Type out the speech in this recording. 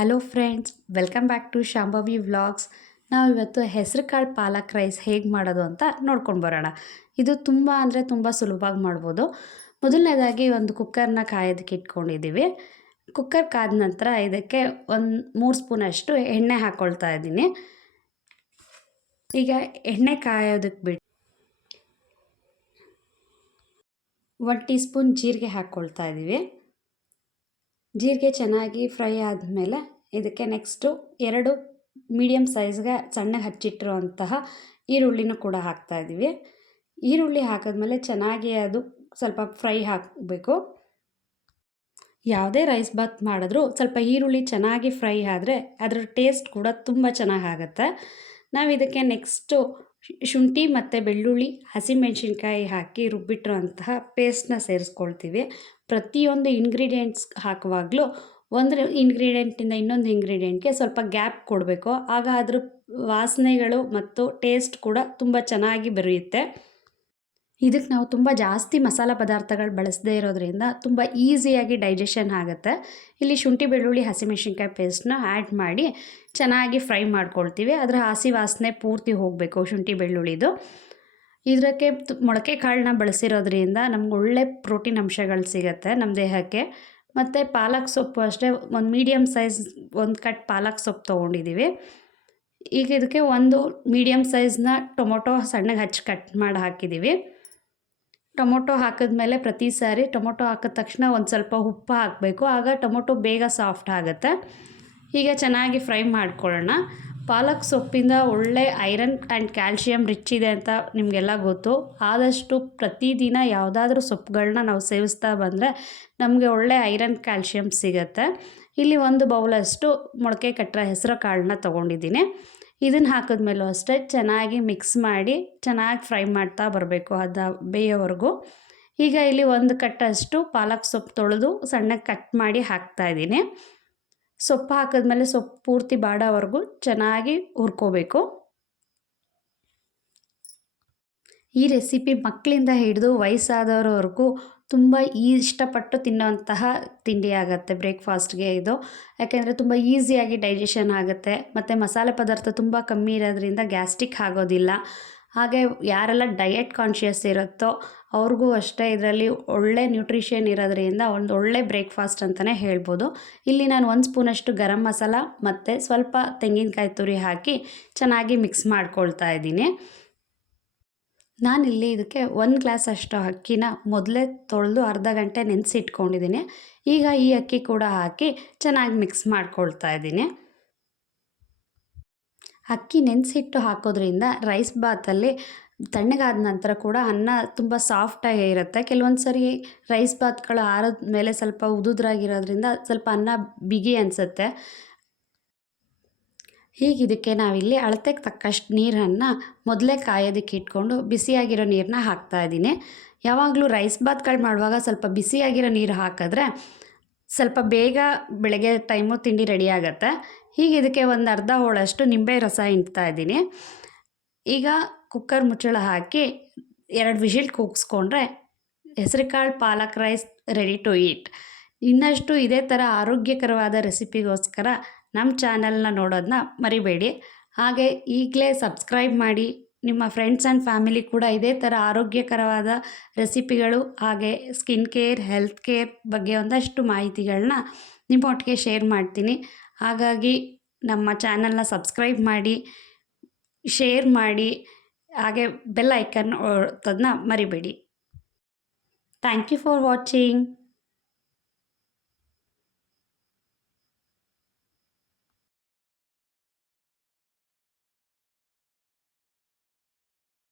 Hello friends, welcome back to Shambhavi vlogs. ನಾವು ಇವತ್ತು ಹೆಸರು ಕಾಳು ಪಾಲಕ್ ರೈಸ್ ಹೇಗೆ ಮಾಡೋದು ಅಂತ ನೋಡ್ಕೊಂಡು ಬರೋಣ. ಇದು ತುಂಬ ಅಂದರೆ ತುಂಬ ಸುಲಭವಾಗಿ ಮಾಡ್ಬೋದು. ಮೊದಲನೇದಾಗಿ ಒಂದು ಕುಕ್ಕರ್ನ ಕಾಯೋದಕ್ಕೆ ಇಟ್ಕೊಂಡಿದ್ದೀವಿ. ಕುಕ್ಕರ್ ಕಾದ ನಂತರ ಇದಕ್ಕೆ ಒಂದು 3 ಸ್ಪೂನಷ್ಟು ಎಣ್ಣೆ ಹಾಕ್ಕೊಳ್ತಾ ಇದ್ದೀನಿ. ಈಗ ಎಣ್ಣೆ ಕಾಯೋದಕ್ಕೆ ಬಿಟ್ಟು 1 ಟೀ ಸ್ಪೂನ್ ಜೀರಿಗೆ ಹಾಕ್ಕೊಳ್ತಾ ಇದ್ದೀವಿ. ಜೀರಿಗೆ ಚೆನ್ನಾಗಿ ಫ್ರೈ ಆದಮೇಲೆ ಇದಕ್ಕೆ ನೆಕ್ಸ್ಟು 2 ಮೀಡಿಯಮ್ ಸೈಜ್ಗೆ ಸಣ್ಣಗೆ ಹಚ್ಚಿಟ್ಟಿರುವಂತಹ ಈರುಳ್ಳಿನೂ ಕೂಡ ಹಾಕ್ತಾಯಿದ್ದೀವಿ. ಈರುಳ್ಳಿ ಹಾಕಿದ್ಮೇಲೆ ಚೆನ್ನಾಗಿ ಅದು ಸ್ವಲ್ಪ ಫ್ರೈ ಆಗಬೇಕು. ಯಾವುದೇ ರೈಸ್ ಬಾತ್ ಮಾಡಿದ್ರೂ ಸ್ವಲ್ಪ ಈರುಳ್ಳಿ ಚೆನ್ನಾಗಿ ಫ್ರೈ ಆದರೆ ಅದರ ಟೇಸ್ಟ್ ಕೂಡ ತುಂಬ ಚೆನ್ನಾಗಾಗತ್ತೆ. ನಾವು ಇದಕ್ಕೆ ನೆಕ್ಸ್ಟು ಶುಂಠಿ ಮತ್ತು ಬೆಳ್ಳುಳ್ಳಿ, ಹಸಿಮೆಣಸಿನ್ಕಾಯಿ ಹಾಕಿ ರುಬ್ಬಿಟ್ಟಿರುವಂತಹ ಪೇಸ್ಟ್ನ ಸೇರಿಸ್ಕೊಳ್ತೀವಿ. ಪ್ರತಿಯೊಂದು ಇಂಗ್ರೀಡಿಯೆಂಟ್ಸ್ ಹಾಕುವಾಗಲೂ ಒಂದು ಇಂಗ್ರೀಡಿಯೆಂಟಿಂದ ಇನ್ನೊಂದು ಇಂಗ್ರೀಡಿಯೆಂಟ್ಗೆ ಸ್ವಲ್ಪ ಗ್ಯಾಪ್ ಕೊಡಬೇಕು. ಆಗ ಅದ್ರ ವಾಸನೆಗಳು ಮತ್ತು ಟೇಸ್ಟ್ ಕೂಡ ತುಂಬ ಚೆನ್ನಾಗಿ ಬರೆಯುತ್ತೆ. ಇದಕ್ಕೆ ನಾವು ತುಂಬ ಜಾಸ್ತಿ ಮಸಾಲ ಪದಾರ್ಥಗಳು ಬಳಸದೇ ಇರೋದ್ರಿಂದ ತುಂಬ ಈಸಿಯಾಗಿ ಡೈಜೆಷನ್ ಆಗುತ್ತೆ. ಇಲ್ಲಿ ಶುಂಠಿ ಬೆಳ್ಳುಳ್ಳಿ ಹಸಿಮೆಣಸಿನ್ಕಾಯಿ ಪೇಸ್ಟ್ನ ಆ್ಯಡ್ ಮಾಡಿ ಚೆನ್ನಾಗಿ ಫ್ರೈ ಮಾಡ್ಕೊಳ್ತೀವಿ. ಅದರ ಹಸಿ ವಾಸನೆ ಪೂರ್ತಿ ಹೋಗಬೇಕು ಶುಂಠಿ ಬೆಳ್ಳುಳ್ಳಿದು. ಇದಕ್ಕೆ ಮೊಳಕೆ ಕಾಳನ್ನ ಬಳಸಿರೋದ್ರಿಂದ ನಮ್ಗೆ ಒಳ್ಳೆ ಪ್ರೋಟೀನ್ ಅಂಶಗಳು ಸಿಗುತ್ತೆ ನಮ್ಮ ದೇಹಕ್ಕೆ. ಮತ್ತು ಪಾಲಕ್ ಸೊಪ್ಪು ಅಷ್ಟೇ, ಒಂದು ಮೀಡಿಯಮ್ ಸೈಜ್ ಒಂದು ಕಟ್ ಪಾಲಕ್ ಸೊಪ್ಪು ತೊಗೊಂಡಿದ್ದೀವಿ. ಈಗ ಇದಕ್ಕೆ ಒಂದು ಮೀಡಿಯಮ್ ಸೈಜ್ನ ಟೊಮೊಟೊ ಸಣ್ಣಗೆ ಹಚ್ಚಿ ಕಟ್ ಮಾಡಿ ಹಾಕಿದ್ದೀವಿ. ಟೊಮೊಟೊ ಹಾಕಿದ್ಮೇಲೆ ಪ್ರತಿ ಸಾರಿ ಟೊಮೊಟೊ ಹಾಕಿದ ತಕ್ಷಣ ಒಂದು ಸ್ವಲ್ಪ ಉಪ್ಪು ಹಾಕಬೇಕು. ಆಗ ಟೊಮೊಟೊ ಬೇಗ ಸಾಫ್ಟ್ ಆಗುತ್ತೆ. ಈಗ ಚೆನ್ನಾಗಿ ಫ್ರೈ ಮಾಡ್ಕೊಳ್ಳೋಣ. ಪಾಲಕ್ ಸೊಪ್ಪಿಂದ ಒಳ್ಳೆ ಐರನ್ ಆ್ಯಂಡ್ ಕ್ಯಾಲ್ಶಿಯಂ ರಿಚ್ ಇದೆ ಅಂತ ನಿಮಗೆಲ್ಲ ಗೊತ್ತು. ಆದಷ್ಟು ಪ್ರತಿದಿನ ಯಾವುದಾದ್ರೂ ಸೊಪ್ಪುಗಳನ್ನ ನಾವು ಸೇವಿಸ್ತಾ ಬಂದರೆ ನಮಗೆ ಒಳ್ಳೆ ಐರನ್ ಕ್ಯಾಲ್ಶಿಯಂ ಸಿಗುತ್ತೆ. ಇಲ್ಲಿ 1 ಬೌಲಷ್ಟು ಮೊಳಕೆ ಕಟ್ಟಿರೋ ಹೆಸರು ಕಾಳನ್ನ ತೊಗೊಂಡಿದ್ದೀನಿ. ಇದನ್ನು ಹಾಕಿದ್ಮೇಲೂ ಅಷ್ಟೇ ಚೆನ್ನಾಗಿ ಮಿಕ್ಸ್ ಮಾಡಿ ಚೆನ್ನಾಗಿ ಫ್ರೈ ಮಾಡ್ತಾ ಬರಬೇಕು ಅದು ಬೇಯೋವರೆಗೂ. ಈಗ ಇಲ್ಲಿ 1 ಕಟ್ಟಷ್ಟು ಪಾಲಕ್ ಸೊಪ್ಪು ತೊಳೆದು ಸಣ್ಣಗೆ ಕಟ್ ಮಾಡಿ ಹಾಕ್ತಾಯಿದ್ದೀನಿ. ಸೊಪ್ಪು ಹಾಕಿದ್ಮೇಲೆ ಸೊಪ್ಪು ಪೂರ್ತಿ ಬಾಡೋವರೆಗೂ ಚೆನ್ನಾಗಿ ಹುರ್ಕೋಬೇಕು. ಈ ರೆಸಿಪಿ ಮಕ್ಕಳಿಂದ ಹಿಡಿದು ವಯಸ್ಸಾದವರವರೆಗೂ ತುಂಬ ಇಷ್ಟಪಟ್ಟು ತಿನ್ನೋವಂತಹ ತಿಂಡಿ ಆಗುತ್ತೆ ಬ್ರೇಕ್ಫಾಸ್ಟ್ಗೆ ಇದು. ಯಾಕೆಂದರೆ ತುಂಬ ಈಸಿಯಾಗಿ ಡೈಜೆಷನ್ ಆಗುತ್ತೆ ಮತ್ತು ಮಸಾಲೆ ಪದಾರ್ಥ ತುಂಬ ಕಮ್ಮಿ ಇರೋದ್ರಿಂದ ಗ್ಯಾಸ್ಟ್ರಿಕ್ ಆಗೋದಿಲ್ಲ. ಹಾಗೆ ಯಾರೆಲ್ಲ ಡಯಟ್ ಕಾನ್ಷಿಯಸ್ ಇರುತ್ತೋ ಅವ್ರಿಗೂ ಅಷ್ಟೇ ಇದರಲ್ಲಿ ಒಳ್ಳೆ ನ್ಯೂಟ್ರಿಷನ್ ಇರೋದ್ರಿಂದ ಒಂದು ಒಳ್ಳೆ ಬ್ರೇಕ್ಫಾಸ್ಟ್ ಅಂತಲೇ ಹೇಳ್ಬೋದು. ಇಲ್ಲಿ ನಾನು 1 ಸ್ಪೂನಷ್ಟು ಗರಂ ಮಸಾಲ ಮತ್ತು ಸ್ವಲ್ಪ ತೆಂಗಿನಕಾಯಿ ತುರಿ ಹಾಕಿ ಚೆನ್ನಾಗಿ ಮಿಕ್ಸ್ ಮಾಡ್ಕೊಳ್ತಾ ಇದ್ದೀನಿ. ನಾನಿಲ್ಲಿ ಇದಕ್ಕೆ 1 ಗ್ಲಾಸ್ ಅಷ್ಟು ಅಕ್ಕಿನ ಮೊದಲೇ ತೊಳೆದು ಅರ್ಧ ಗಂಟೆ ನೆನೆಸಿಟ್ಕೊಂಡಿದ್ದೀನಿ. ಈಗ ಈ ಅಕ್ಕಿ ಕೂಡ ಹಾಕಿ ಚೆನ್ನಾಗಿ ಮಿಕ್ಸ್ ಮಾಡ್ಕೊಳ್ತಾ ಇದ್ದೀನಿ. ಅಕ್ಕಿ ನೆನೆಸಿಟ್ಟು ಹಾಕೋದ್ರಿಂದ ರೈಸ್ ಬಾತಲ್ಲಿ ತಣ್ಣಗಾದ ನಂತರ ಕೂಡ ಅನ್ನ ತುಂಬ ಸಾಫ್ಟಾಗೇ ಇರುತ್ತೆ. ಕೆಲವೊಂದು ಸರಿ ರೈಸ್ ಬಾತ್ಗಳು ಆರಿದ ಮೇಲೆ ಸ್ವಲ್ಪ ಉದುದ್ರಾಗಿರೋದ್ರಿಂದ ಸ್ವಲ್ಪ ಅನ್ನ ಬಿಗಿ ಅನಿಸುತ್ತೆ. ಹೀಗೆ ಇದಕ್ಕೆ ನಾವಿಲ್ಲಿ ಅಳತೆಗೆ ತಕ್ಕಷ್ಟು ನೀರನ್ನು ಮೊದಲೇ ಕಾಯೋದಕ್ಕೆ ಇಟ್ಕೊಂಡು ಬಿಸಿಯಾಗಿರೋ ನೀರನ್ನ ಹಾಕ್ತಾಯಿದ್ದೀನಿ. ಯಾವಾಗಲೂ ರೈಸ್ ಬಾತ್ಗಳು ಮಾಡುವಾಗ ಸ್ವಲ್ಪ ಬಿಸಿಯಾಗಿರೋ ನೀರು ಹಾಕಿದ್ರೆ ಸ್ವಲ್ಪ ಬೇಗ ಬೆಳಗ್ಗೆ ಟೈಮು ತಿಂಡಿ ರೆಡಿ ಆಗುತ್ತೆ. ಹೀಗೆ ಇದಕ್ಕೆ ಒಂದು ಅರ್ಧ ಹೋಳಷ್ಟು ನಿಂಬೆ ರಸ ಹಿಂಡ್ತಾ ಇದ್ದೀನಿ. ಈಗ ಕುಕ್ಕರ್ ಮುಚ್ಚಳ ಹಾಕಿ 2 ವಿಷಿಲ್ ಕೂಗಿಸ್ಕೊಂಡ್ರೆ ಹೆಸರುಕಾಳು ಪಾಲಕ್ ರೈಸ್ ರೆಡಿ ಟು ಈಟ್. ಇನ್ನಷ್ಟು ಇದೇ ಥರ ಆರೋಗ್ಯಕರವಾದ ರೆಸಿಪಿಗೋಸ್ಕರ ನಮ್ಮ ಚಾನಲ್ನ ನೋಡೋದನ್ನ ಮರಿಬೇಡಿ. ಹಾಗೆ ಈಗಲೇ ಸಬ್ಸ್ಕ್ರೈಬ್ ಮಾಡಿ. ನಿಮ್ಮ ಫ್ರೆಂಡ್ಸ್ ಆ್ಯಂಡ್ ಫ್ಯಾಮಿಲಿ ಕೂಡ ಇದೇ ಥರ ಆರೋಗ್ಯಕರವಾದ ರೆಸಿಪಿಗಳು ಹಾಗೆ ಸ್ಕಿನ್ ಕೇರ್, ಹೆಲ್ತ್ ಕೇರ್ ಬಗ್ಗೆ ಒಂದಷ್ಟು ಮಾಹಿತಿಗಳನ್ನ ನಿಮ್ಮೊಟ್ಟಿಗೆ ಶೇರ್ ಮಾಡ್ತೀನಿ. ಹಾಗಾಗಿ ನಮ್ಮ ಚಾನಲ್ನ ಸಬ್ಸ್ಕ್ರೈಬ್ ಮಾಡಿ, ಶೇರ್ ಮಾಡಿ, ಹಾಗೆ ಬೆಲ್ ಐಕನ್ ಒತ್ತೋದನ್ನ ಮರಿಬೇಡಿ. Thank you for watching.